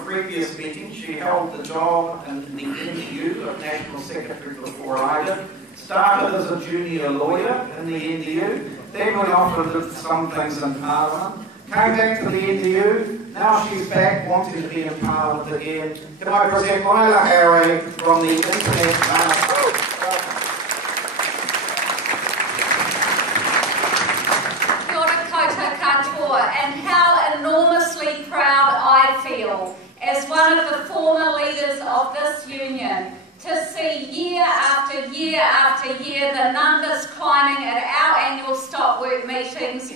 previous meeting, she held the job in the NDU of National Secretary before I did. Started as a junior lawyer in the NDU, then went off and did some things in Parliament. Came back to the NDU, now she's back wanting to be in Parliament again. Can I present Laila Harre from the Internet? And how enormously proud I feel as one of the former leaders of this union to see year after year after year the numbers climbing at our annual Stopwork meetings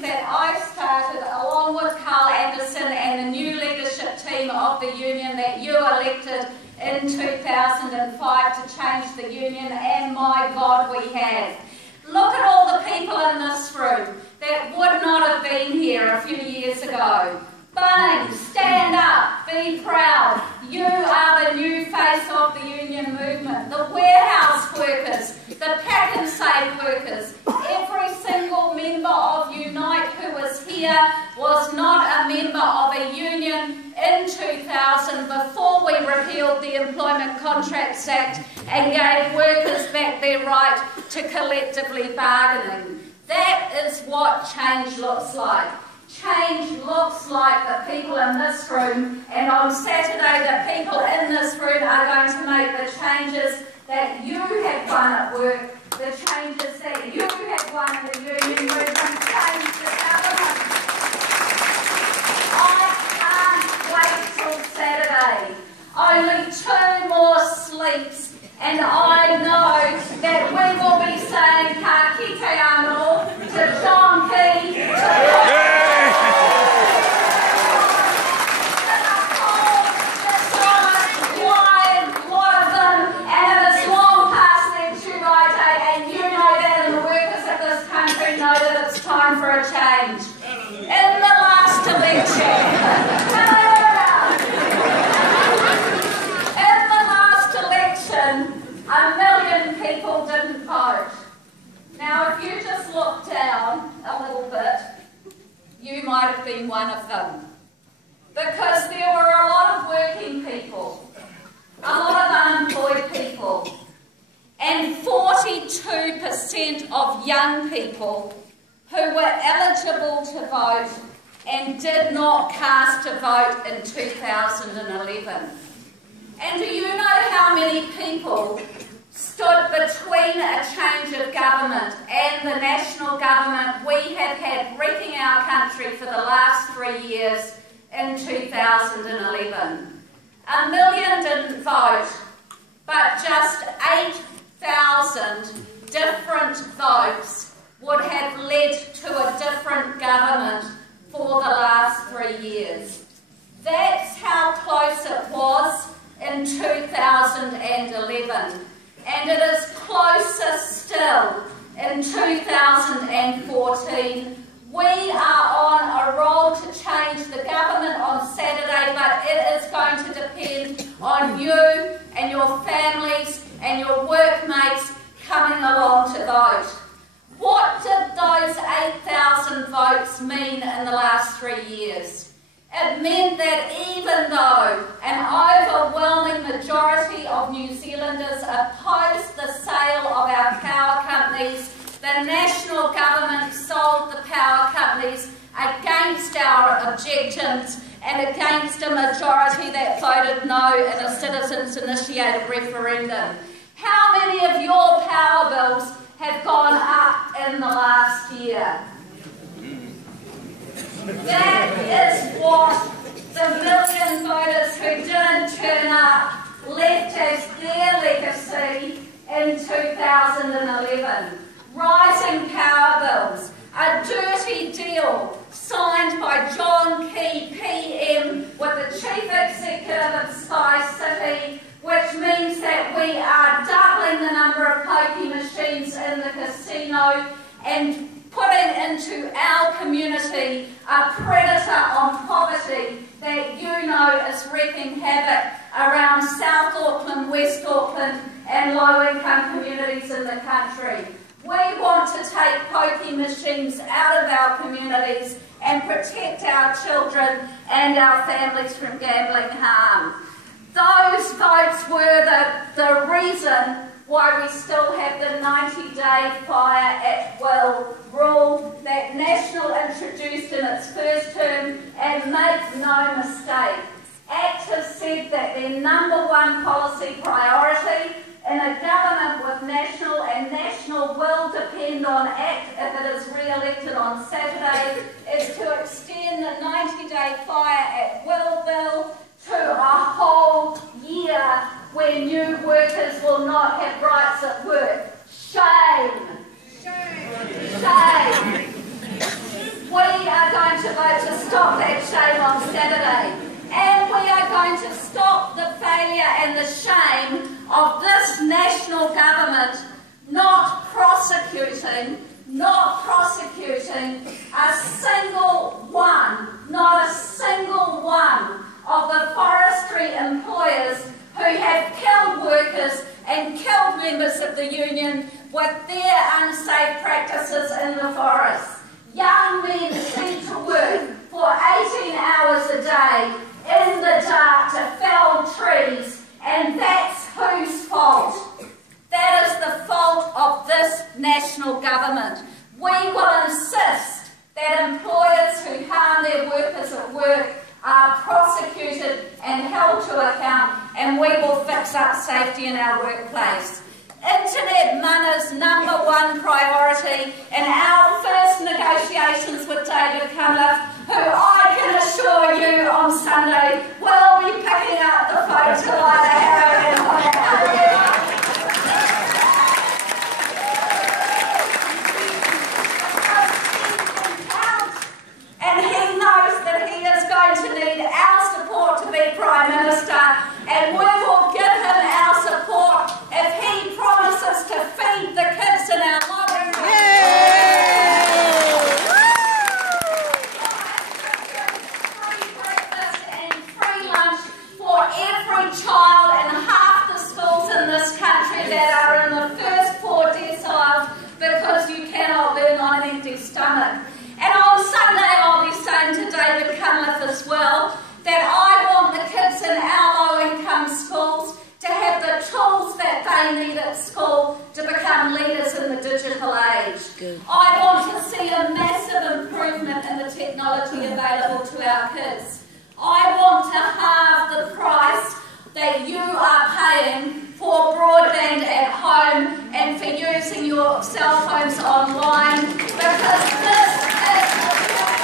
that I started along with Carl Anderson and the new leadership team of the union that you elected in 2005 to change the union, and my God, we have. Look at all the people in this room that would not have been here a few years ago. Bunnings, stand up, be proud. You are the new face of the union movement. The warehouse workers, the pack and save workers, every single member of Unite who was here was not a member of a union in 2000 before we repealed the Employment Contracts Act and gave workers back their right to collectively bargaining. That is what change looks like. Change looks like the people in this room, and on Saturday the people in this room are going to make the changes that you have won at work, the changes that you have won in the union movement, change the government. I can't wait till Saturday. Only 2 more sleeps, and I know that we will be saying ka kite anō to John Key, to time for a change. In the last election, a million people didn't vote. Now, if you just look down a little bit, you might have been one of them. Because there were a lot of working people, a lot of unemployed people, and 42% of young people who were eligible to vote and did not cast a vote in 2011. And do you know how many people stood between a change of government and the national government we have had wrecking our country for the last 3 years in 2011? 1 million didn't vote, but just 8,000 different votes would have led to a different government for the last 3 years. That's how close it was in 2011, and it is closer still in 2014. We are on a roll to change the government on Saturday, but it is going to depend on you and your families and your workmates coming along to vote. What did those 8,000 votes mean in the last 3 years? It meant that even though an overwhelming majority of New Zealanders opposed the sale of our power companies, the national government sold the power companies against our objections and against a majority that voted no in a citizens-initiated referendum. How many of your power bills have gone up in the last year? That is what the million voters who didn't turn up left as their legacy in 2011. Rising power bills, a dirty deal signed by John Key PM with the Chief Executive of Sky City, which means that we are doubling the number of pokie machines in the casino and putting into our community a predator on poverty that you know is wreaking havoc around South Auckland, West Auckland and low-income communities in the country. We want to take pokie machines out of our communities and protect our children and our families from gambling harm. Those votes were the reason why we still have the 90-day fire at will rule that National introduced in its first term, and make no mistake, ACT has said that their #1 policy priority in a government with National, and National will depend on ACT if it is re-elected on Saturday, is to extend the 90-day fire at will bill to a whole year where new workers will not have rights at work. Shame! Shame! Shame! We are going to vote to stop that shame on Saturday. And we are going to stop the failure and the shame of this national government not prosecuting a single one, not a single one of the forestry employers who have killed workers and killed members of the union with their unsafe practices in the forests. Young men sent to work for 18 hours a day in the dark to fell trees, and that's whose fault? That is the fault of this national government. We will insist that employers who harm their workers at work are prosecuted and held to account, and we will fix up safety in our workplace. Internet Mana's #1 priority in our first negotiations with David Cunliffe, who I can assure you on Sunday will be picking up the phone to Laila Harre and Laila Harre. And he knows that he is going to need our support to be Prime Minister, and we will give him our support if he promises to feed the kids in our modern free breakfast and free lunch for every child in half the schools in this country that are in the first 4 deciles, because you cannot learn on an empty stomach. And on Sunday I'll be saying to David Cunliffe as well that I want the kids in our low-income schools to have the tools that they need at school to become leaders in the digital age. Good. I want to see a massive improvement in the technology available to our kids. I want to halve the price that you are paying for broadband at home and for using your cell phones online, because this is the future.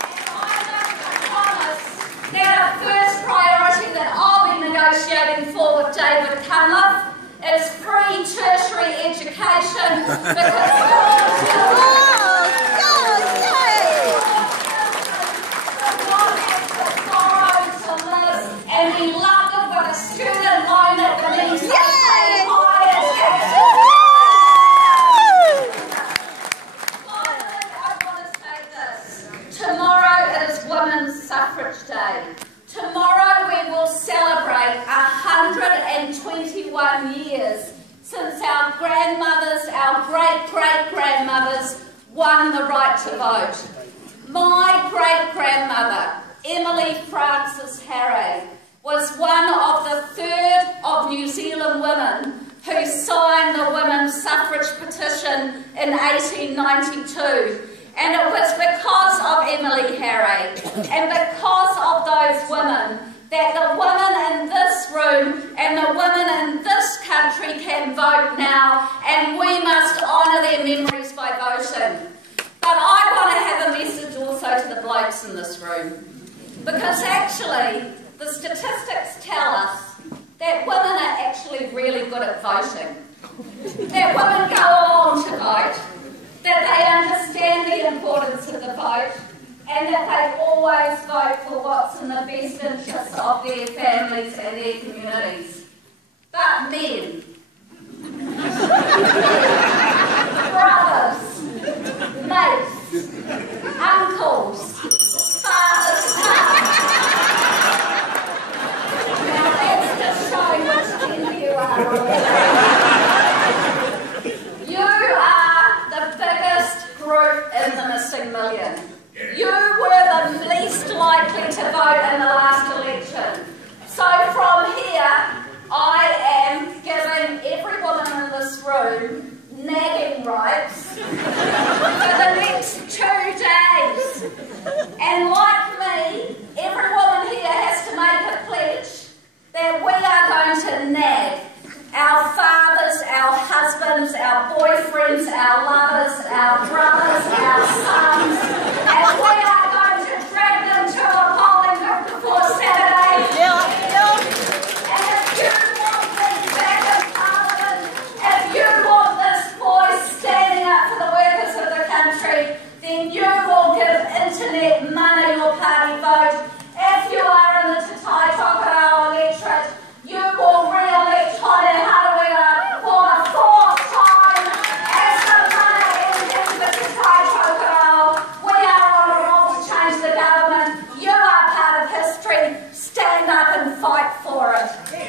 And I make a promise that a first priority that I'll be negotiating for with David Cunliffe is free tertiary education, because and we love it with a student loan that means they pay higher taxes. Finally, I want to say this. Tomorrow is Women's Suffrage Day. Tomorrow we will celebrate 121 years since our grandmothers, our great-great-grandmothers won the right to vote. My great-grandmother, Emily Frances Harre, was one of the third of New Zealand women who signed the women's suffrage petition in 1892. And it was because of Emily Harre and because of those women that the women in this room and the women in this country can vote now, and we must honour their memories by voting. But I want to have a message also to the blokes in this room, because actually the statistics tell us that women are actually really good at voting. That women go on to vote, that they understand the importance of the vote, and that they always vote for what's in the best interests of their families and their communities. But men, brothers, mates, uncles, fathers, now that's just showing which gender you are. You are the biggest group in fight for it.